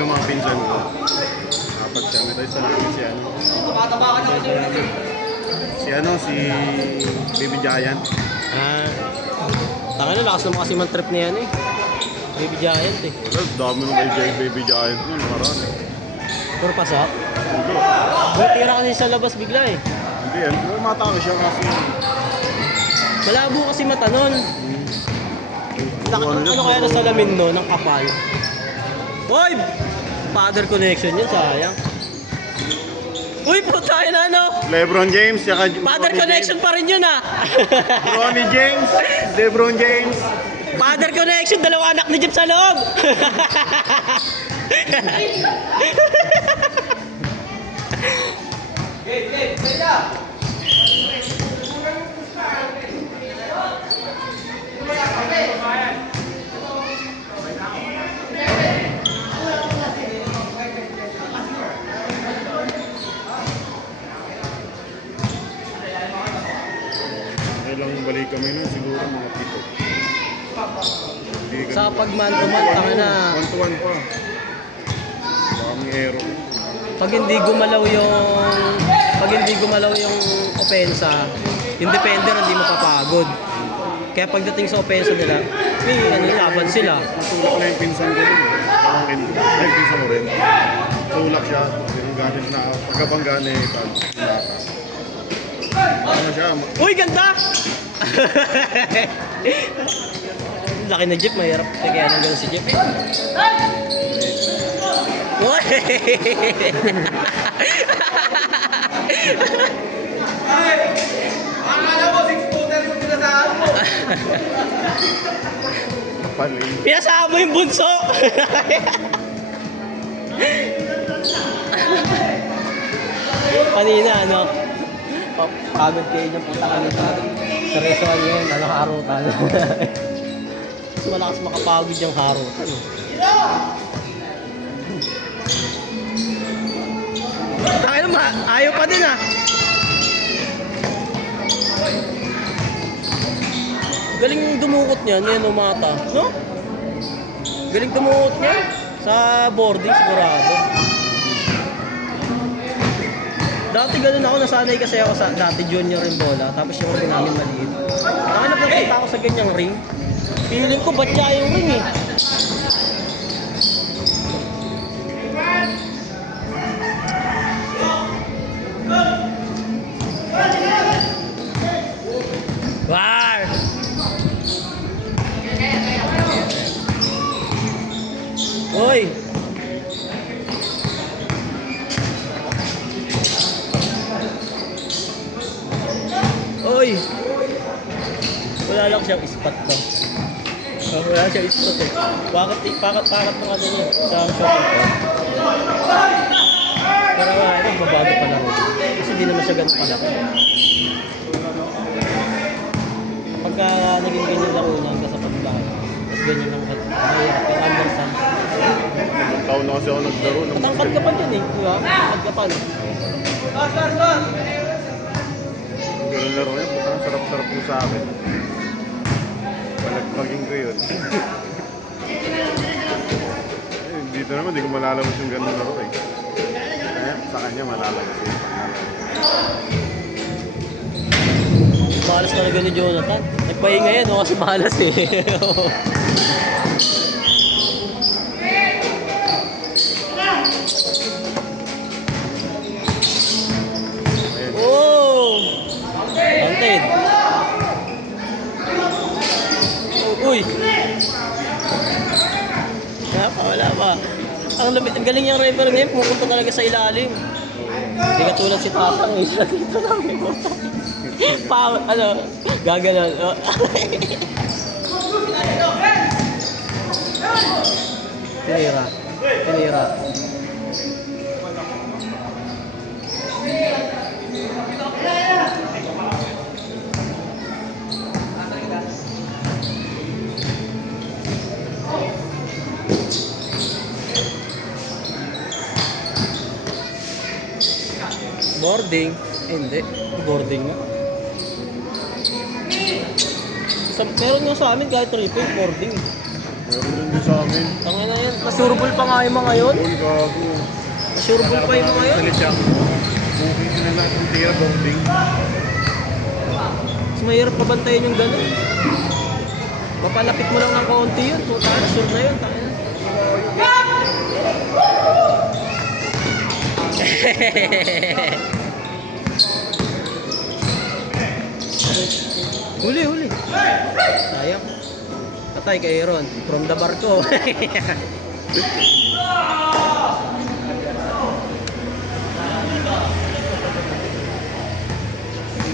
Yung mga pinsan ko. Apat siya. May tayo sa namin si ano. Si Baby Giant. Taka na, lakas naman kasi man trip na yan eh. Baby Giant eh. Well, dami nung kay Baby Giant nun. Marami. Puro pasok? Hindi. Tira kasi sa labas bigla eh. Hindi yan. Matake siya kasi. Malabo kasi mata nun. Ano kaya na salamin no, ng kapal? Hoy! Father connection yun, sayang. Uy, puta na ano? LeBron James, saka Father connection pa rin yun ah! Ronnie James, LeBron James. Father connection, dalawa anak ni Jeep sa loob! Kailang balik kami nun, siguro mga pito. Sa pag-man to man, taka na. 1-1 pa. Daming aero. Pag hindi gumalaw yung opensa, yung defender hindi mapapagod. Kaya pagdating sa opensa nila, may laban sila. Natulak na yung pinsan ko rin. Yung pinsan ko rin. Tulak siya. Yung ganit na pagkabangga na yung bata. Ano siya? Uy, ganda! Laki na jeep, mahirap kaya nang gano'n si jeep. Uy! Akala mo, 6-footer yung pinasahan mo. Kapal eh. Pinasama mo yung bunso! Kanina, ano? Pagod kayo niya, punta kami sa resoan ngayon, harutan. Mas malakas makapagod yung harutan. Ay naman, ayaw pa din ah. Galing dumukot niyan, yan o mata. No? Galing dumukot niya sa boarding sigurado. Dati ganun ako, nasanay kasi ako sa dati junior ring bola, tapos yung ring namin maliit. Nakanap na punta ako sa ganyang ring. Feeling ko batya yung ring eh. War! Uy! Uy! Wala lang siyang spot to. Wala siyang spot eh. Pakat ng ano niya sa shopping ko. Pero wala, mabago pa lang. Kasi di naman siya ganun palaki. Pagka naging ganyan lang una hanggang sa pagbago. Tapos ganyan lang mahirap. Pero understand. Taon na kasi ako naglaro. Matangkad ka pa dyan eh. Diba? Matangkad ka pa no? Ganun laro yan. Ang sarap-sarap mo sa akin. Palagpagin ko yun. Dito naman, di ko malalabas yung ganun laro eh. Kaya sa kanya malalabas yung pangalan. Malas talaga ni Jonathan. Nagpahinga yan, kasi malas eh. Oh! Wanted. Uy! Wala pa. Ang galing niyang referee ngayon, pupunta talaga sa ilalim. Hindi ka tulad si Tatang eh. Siya dito namin. Gaganon. Tinira. Boarding? Hindi. Boarding na. Meron nga sa amin kahit 3 point boarding. Meron din yun sa amin. Tangin na yan. Nasurbol pa nga yung mga yun. All gago. Nasurbol pa yung mga yun. Salit siya. Booking sila lahat ng tira, bonding. Mas mahirap pabantayin yung gano'n. Mapalapit mo lang ng kaunti yun. Puta na, sure na yun. Tangin na. Huli, huli. Sayang. Patay kay Aaron. From the barko. Hindi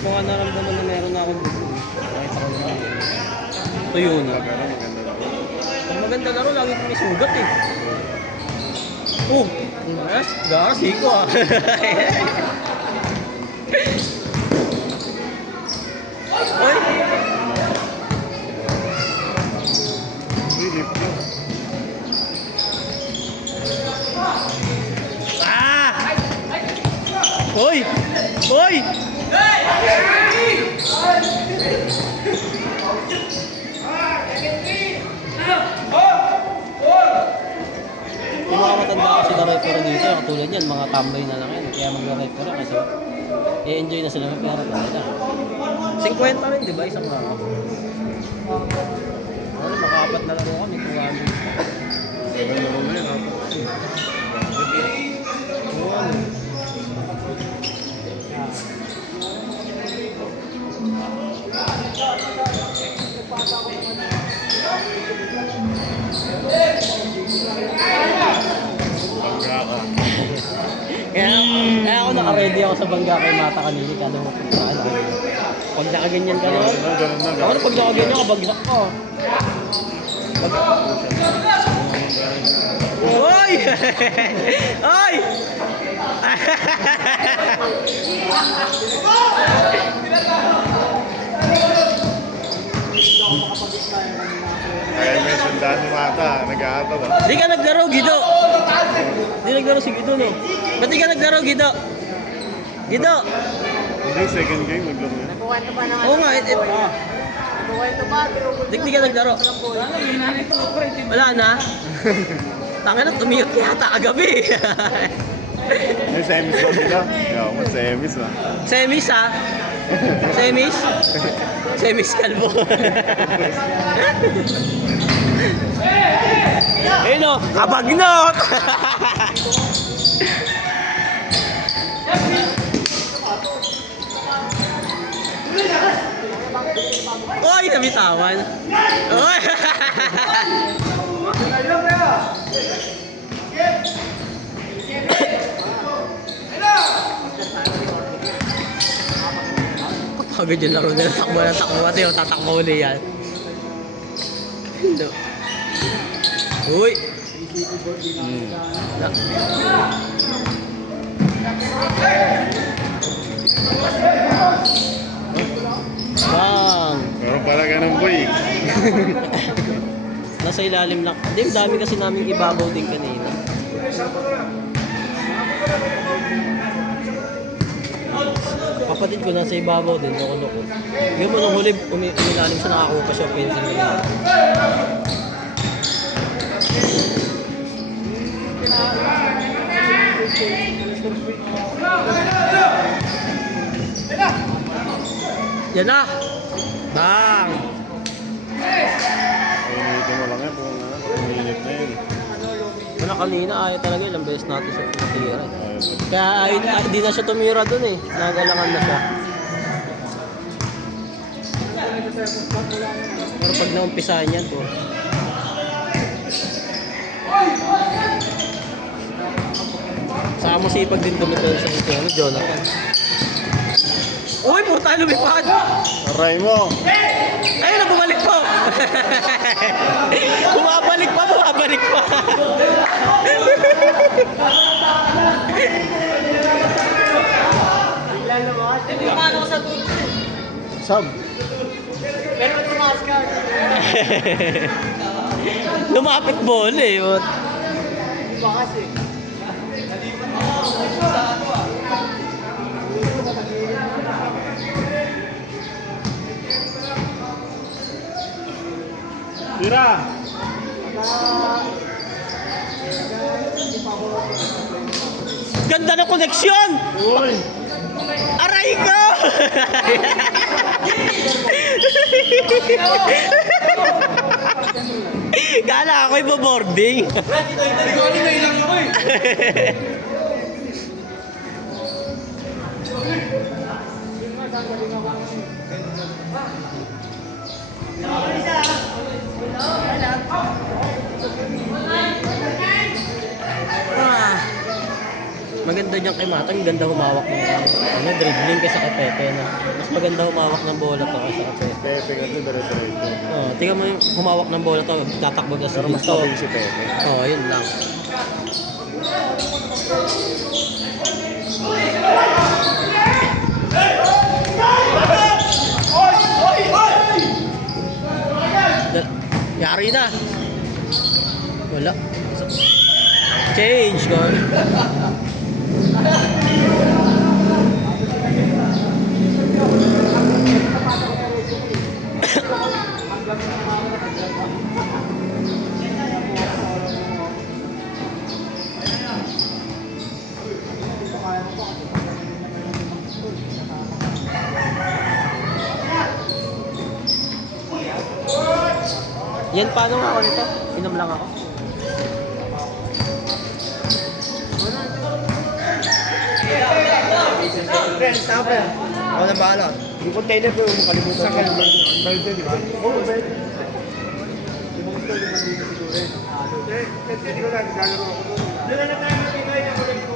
ko nga naramdaman na meron na akong dugo. Nakita ko naman. Tuyo na. Pero maganda lang. Pag maganda laro, lagi ko may sugat eh. Oh! Gas, hiko ah. Oy! Philip yun. Ah! Oy! Oy! Yung mga matanda kasi na refer dito, katulad yan, mga tambay na lang yan. Kaya mag-refer kasi i-enjoy na sila ng pera talaga. 50 rin, di ba? Isang laro. Ano, makapat na laro kami, 200. Maganda lang na yun. Bangga ka. Kaya ako naka-ready ako sa bangga kay Mata kanina, kaya mo ano. Pag nakaganyan ka naman, Ganun na. ako na pag nakaganyan, kabagsak ko. Oy! Oy! Kaya may sundaan ni Mata. Nag-aataw ah. Di ka naglaro, Gido. Di naglaro si Gido, no? Ba't di ka naglaro, Gido? Gido! Hindi, second game naglaro yun. Nagkukwento pa naman. Oo nga, Nagkukwento pa, pero di ka naglaro. Wala na? Tanga na, tumiyot yata kagabi. May semis ba sila? Yeah, may semis na. Semis, ha? Semis? Semis kalbo. Ayun o, kabagnot! Oy, nabitawan. Oy! Pagod yung laro nila, takbo na takbo. Ate, yung tatakbo ulit yan. No. Uy! Na. Bang! Pero pala ganun boy. Nasa ilalim lang. Hindi, dami kasi namin ibabaw din kanina. Kapatid ko nasa ibabaw din, loko-loko. Yung mo nung huli, umilalim siya, nakakuha pa siya pencil kanina. Yan na! Bang! Initin mo lang yan kung uminit na yun. Wala kanina, ayaw talaga ilang beses natin siya pinatira. Ayaw pa. Kaya hindi na siya tumira dun eh. Nagalangan na siya. Pero pag naumpisahan yan to. Saka masipag din dumito sa dito, ano, Jonathan. Uy, puta, lumipad! Aray mo! Ayun na, bumalik po! Bumabalik pa, bumabalik pa! Paano ko sa tubig? Sub! Pero tumakas ka. Lumapit bola eh. Iba kasi. Tira! Ganda ng koneksyon! Uy! Aray ko! Kala ako ibo-boarding. Siguro may lang ako eh. Ah, maganda dyan kay Matang, ganda humawak ng dribbling kaysa kay Pepe na. Mas maganda humawak ng bola to kaysa kay Pepe. Pepe kasi dire-diretso. Oh, tingnan mo yung humawak ng bola to, tatakbo na sa Pero mas dito. mabilis si Pepe. Oh, yun lang. Yari na. Wala. Change, goal. Yan, paano nga ako nito? Inom lang ako. Friends, tama yan. Ako na bahala. Yung container ko yung makalimutan. Sa kanya. Pwede, di ba? Oo, pwede. Hindi ko lang, naglalaro ako doon. Doon na tayo matingay na ulit ko.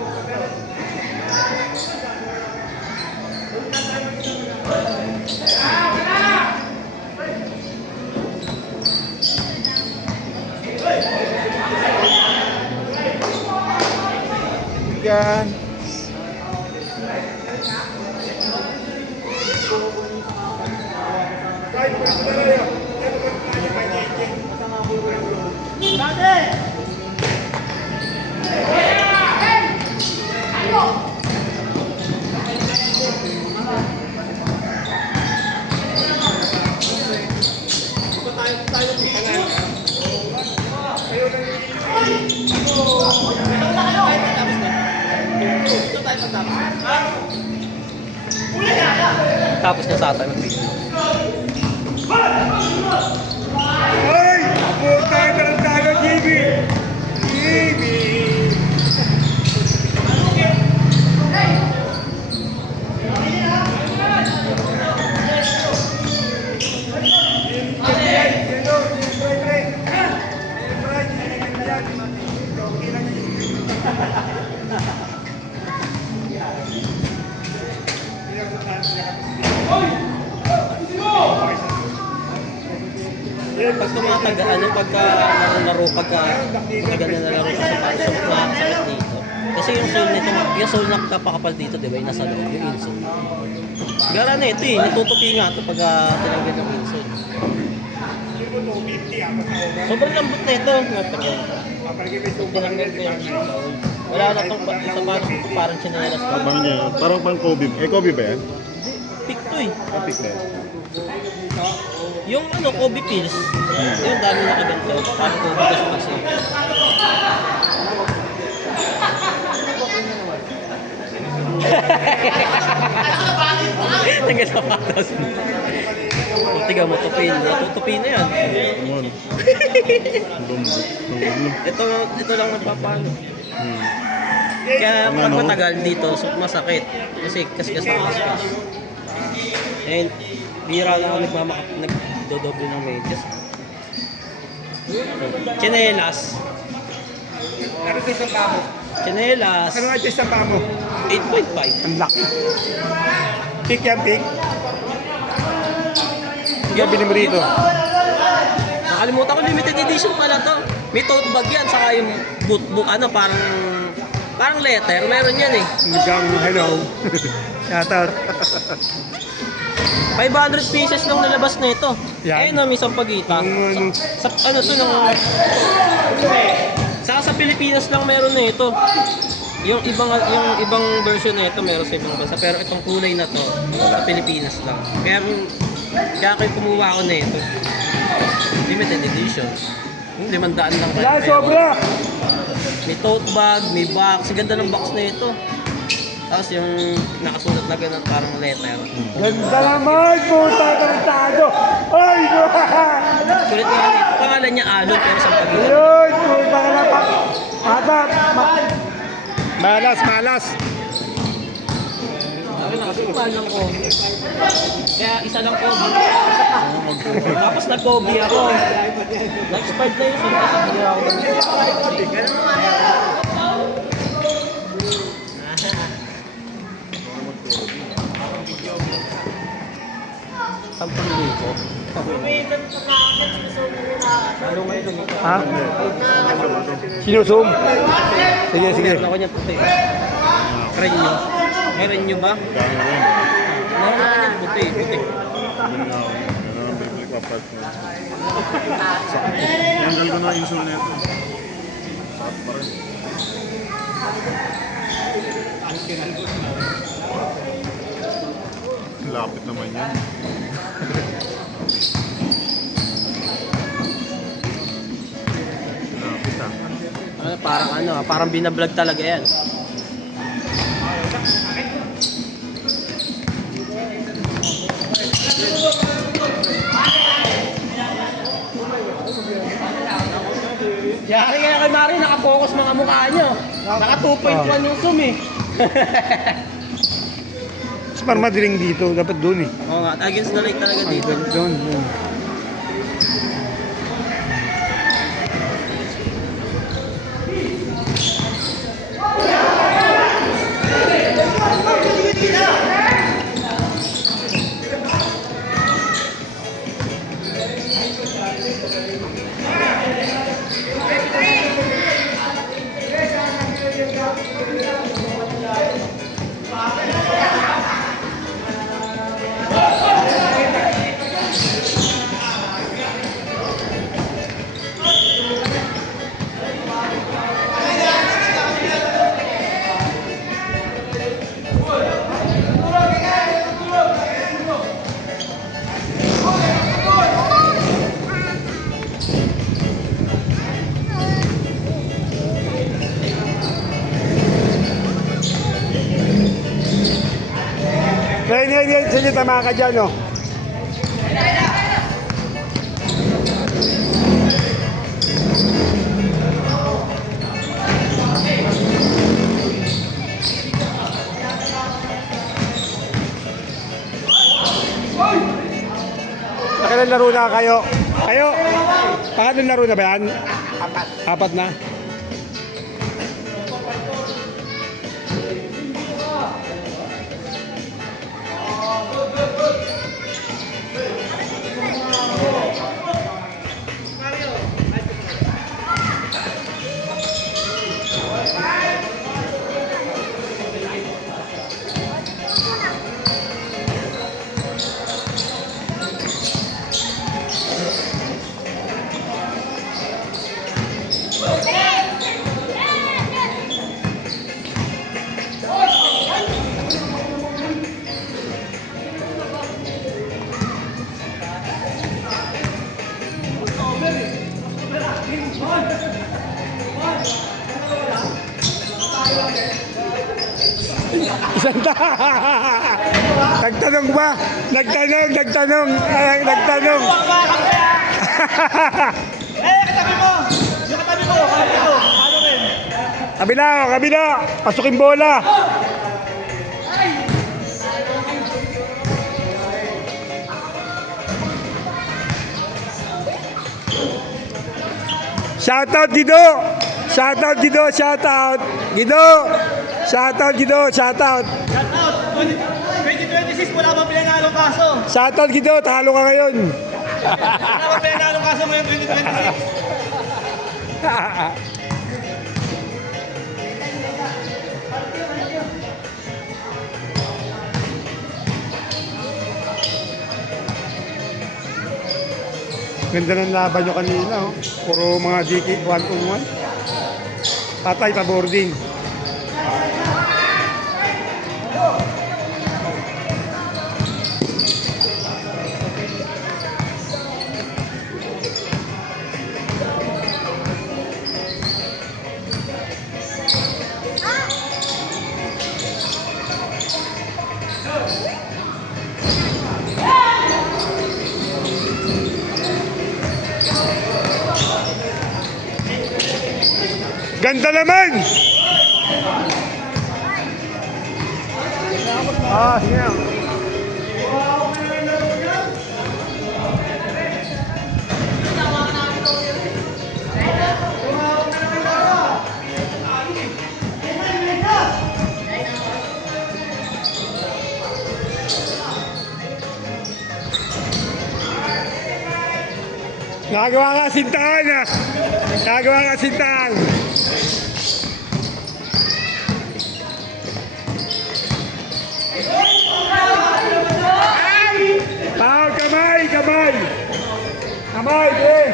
Yan. Tapos na sa tayo mag-video. Hoy! Puta ka ng tayo, JB! JB! Pag tumataga, pagka matagal na nalaro ka sa paso, makakasakit dito. Kasi yung sole nito, yung sole na kapakapal dito, di ba, yung nasa loob, yung insole. Gara na ito eh, natutupi nga ito pag tinanggal ng insole. Sobrang lambot na ito. Tinanggal ko yung insole. Wala na itong sa parang chinelas. Parang pang Kobe. Eh, Kobe ba yan? Pick to eh. Kapit na yan. Yung Kobe pills, yung dami na kaganto. Parang Kobe kasi. Tagal sa patas mo. Tiga mo, tupiin na. Tutupiin na yan. Ano ano? Lumbot. Ito lang nagpapano. Kaya pag matagal dito, masakit. Kasi kaskas na kaskas. And bira lang ako nagdodoble ng medyas. Chinelas. Ano sa isang pamo? Chinelas. Ano nga sa isang pamo? 8.5. Ang laki. Pick yan, pick. Gabi ni Marito. Nakalimutan ko, limited edition pala to. May tote bag yan, saka yung boot parang letter, meron yan eh. Hanggang hello. Shout out. 500 pieces lang nalabas na ito. Yan. Ayun na, may sampagita. Ano to nung... Sa Pilipinas lang meron na ito. Yung ibang version na ito meron sa ibang bansa. Pero itong kulay na to, sa Pilipinas lang. Kaya kayo kumuha ako na ito. Limited edition. Yung 500 lang. Wala, sobra. May tote bag, may box. Ganda ng box na ito. Tapos yung nakasulat na ganun parang letter. Ganda naman, puta tarantado. Ay, Kulit nga nito. Pangalan niya Alon pero sa pag-ibig. yun, puta ka na pa. Atat. Malas, malas. Sabi na kasi mahal ng Kobe. Kaya isa lang Kobe. Tapos nag-Kobe ako. Nag-expired na yun. So hindi ako gamit. Sampung libo. Umiigan pa na agad. Sinusubo na. Lalo ngayon lang ito. Ha? Sinusum? Sige, sige. Meron ako niyan puti. Renyo. May renyo ba? Gano'n rin. Meron ako niyan puti. Puti. Yun nga, ano ang bibili ko apart mo. Tanggal ko na insole na ito. Sakit pa rin. Lapit naman yan. Lapit ah. Parang binablog talaga yan. Yari kaya kay Mari, nakapokus mga mukha nyo. Naka 2.1 yung zoom eh. Mas parang madiling dito. Dapat doon eh. Oo nga, against the light talaga Ay, dito. doon, doon. Sige, tama ka dyan, oh. Nakailan laro na kayo? Kayo? Pangalan laro na ba yan? Apat. Apat na? Isang nagtanong ba? Nagtanong. Ay, nagtanong. Katabi mo! Yung katabi mo! Ano rin? Kabila. Pasukin bola. Shoutout Gido. Shoutout Gido. Shoutout Gido. Shoutout Gido. Shoutout. Shoutout! 2026 wala bang pinangalong kaso? Shoutout Gido. Talo ka ngayon. Wala bang pinangalong kaso ngayon 2026? Ganda ng laban nyo kanina, oh. Puro mga DK 1-on-1. Patay pa boarding. Ganda naman! Sige. Nagawa ka sintahan ah. Nagawa ka sintahan. Foul, kamay, kamay. Kamay, eh.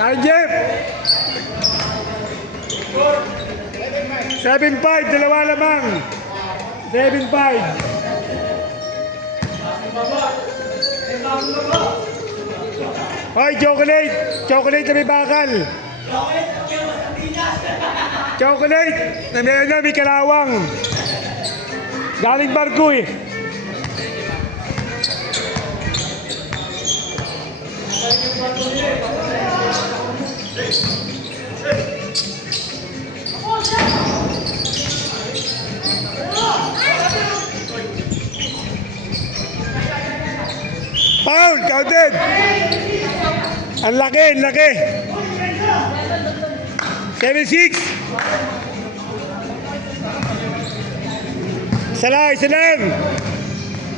Ay, Jeff. 7-5, dalawa lamang. 7-5. Hoy, chocolate! Chocolate na may bakal! Chocolate! Na may kalawang! Galing barko eh! Foul! Counted! Ang laki, ang laki! 7-6! Isa lang!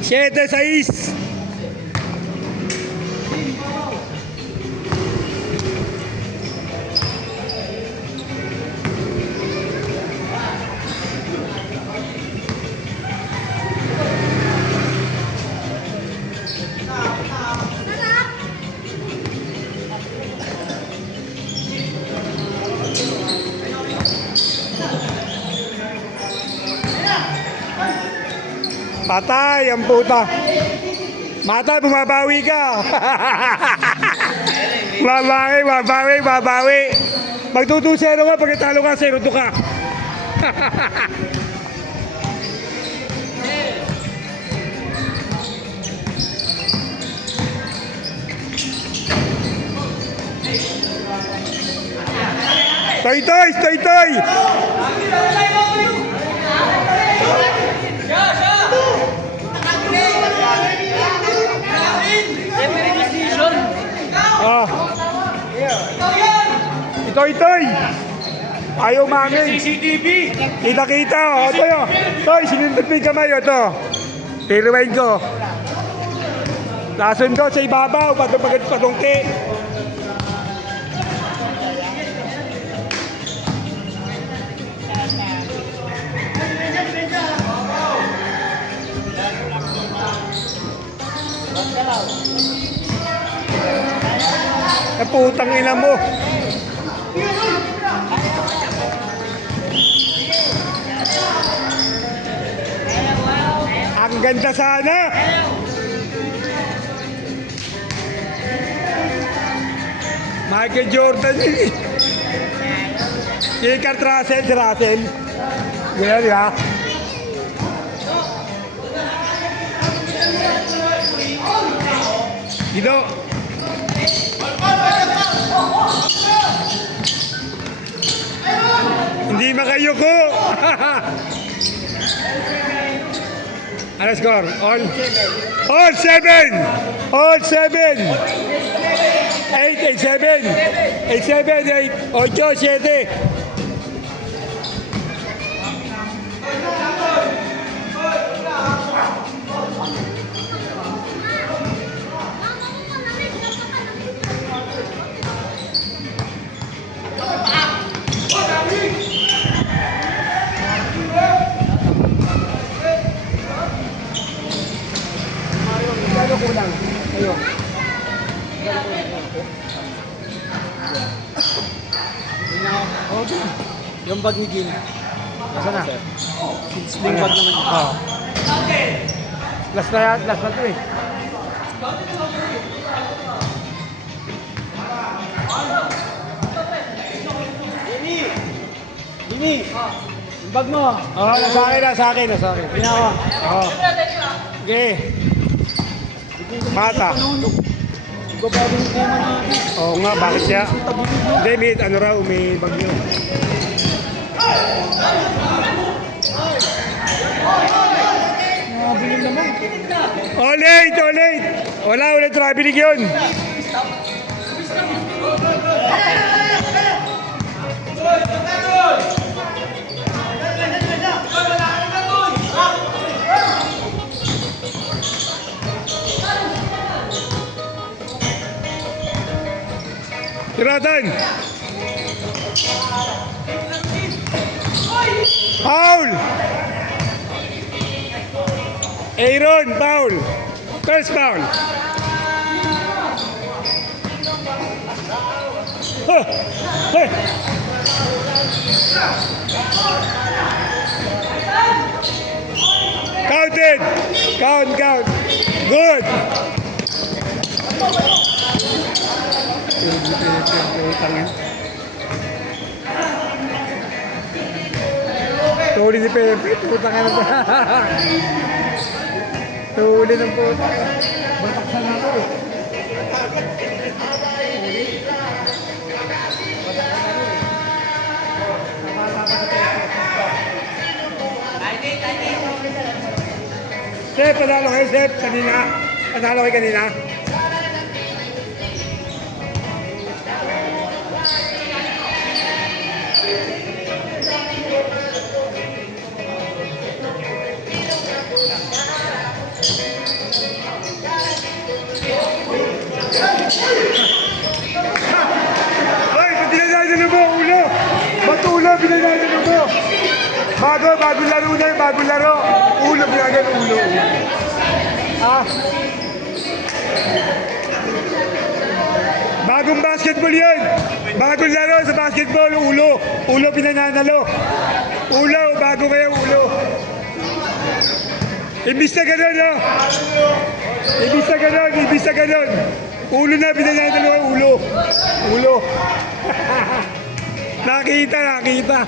7-6! Patay ang puta. Mata, bumabawi ka. Babawi. Magtutu-0 ka, pagkatalo ka, 0-2 ka. Toy! Itoy! Ayaw mami! CCTV! Kita! O, ito yun! Toy, sinundot mo yung kamay, o, ito! Tiruwain ko! Lason ko sa ibabaw, patungki! Putang ina mo! Ang ganda sana! Michael Jordan yun eh. Si Kurt Russell, si Russell. Ganyan, di ba? Dito. Hindi makayuko. Ano score? All 7. 8, 7. 8, 7. Kulang. Ayun. Okay. Yung bag ni Gil. Nasaan na? Sling bag naman yun. Oo. Last na ito eh. Jimmy! Yung bag mo. Oo, nasa akin. Pinawa. Oo. Okay. Mata. Babago yung tema natin. Oo nga, bakit siya? Tagilid mo. Hindi, may ano raw, may bagyo. Nakabilin naman. All late, all late! Wala, ulit traveling yun. Tiratan! Foul! Aaron, foul! First foul! Huh! Hey! Counted! Count! Good! Tuli ni Pepe, putang ina. Tuli ng puta. Bataksan na to. Sep, panalo kayo, Sep, kanina. Panalo kayo kanina. Hoy, pinagdadalo mo, ulo! Ba't ulo, pinagdadalo mo? Bagong laro na yung bagong laro. Ulo, pinagdadalo ulo. Ah. Bagong basketball yun. Bagong laro sa basketball, ulo. Ulo pinananalo. Ulo, bago kayo ulo. Ibis na gano'n, no? Ibis na gano'n. Ulo na, pinananalo kayo, ulo. Ulo. Nakita.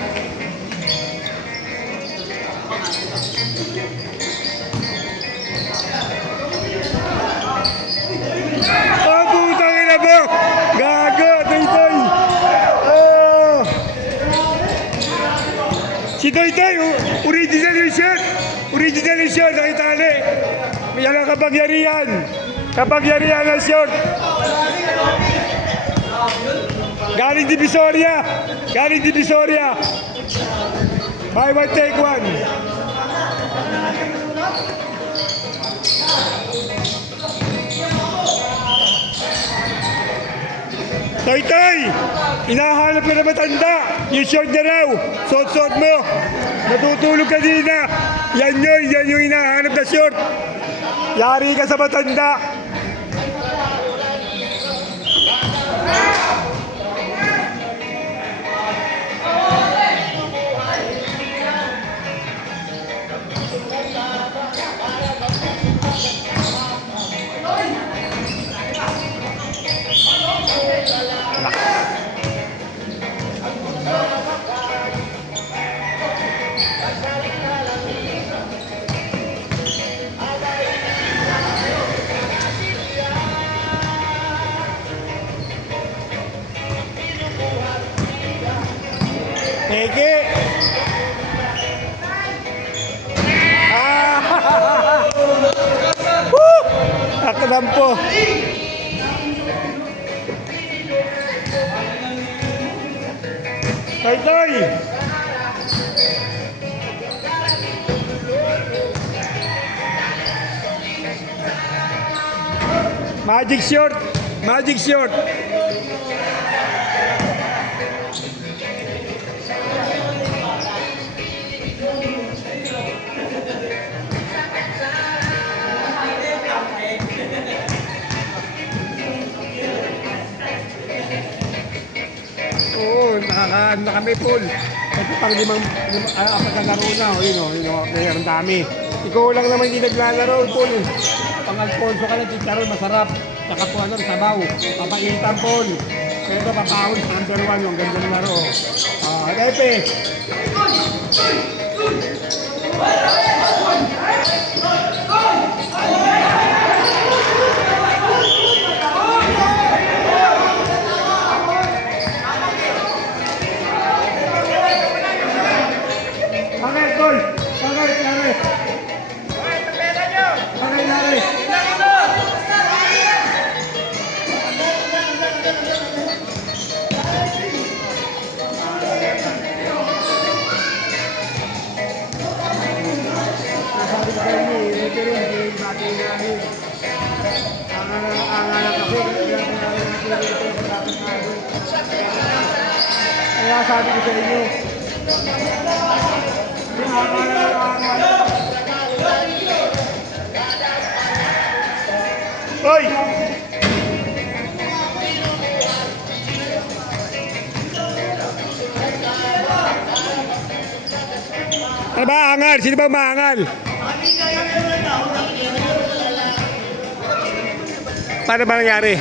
Oh, putang ina mo! Gago, Toy! Oh! Si Toy, original yung shirt! Original yung shirt, nakitali! Yan ang kapangyarihan! Kapangyarihan ng shirt! Galing Divisoria! Buy one, take one! Toy! Hinahanap ka na matanda! Yung short na raw! Suot mo! Natutulog kanina! Yan yung hinahanap na short! Yari ka sa matanda! Ege! Woo! Nakadampo! Toy! Magic short! Oo, nakakaano na kami, Paul. Ito pang apat na laro na. Ang dami. Ikaw lang naman hindi naglalaro, Paul. Pang-Alfonso ka na, chicharon, masarap. Tsaka po sabaw. Papaitan, Paul. Pero papahon, number 1, ang ganda ng laro. Lepe. natin namin. Ang anak kasi, kaya sabi ko sa inyo, Hoy! ano ba angal? Sino ba maangal? Paano ba nangyari?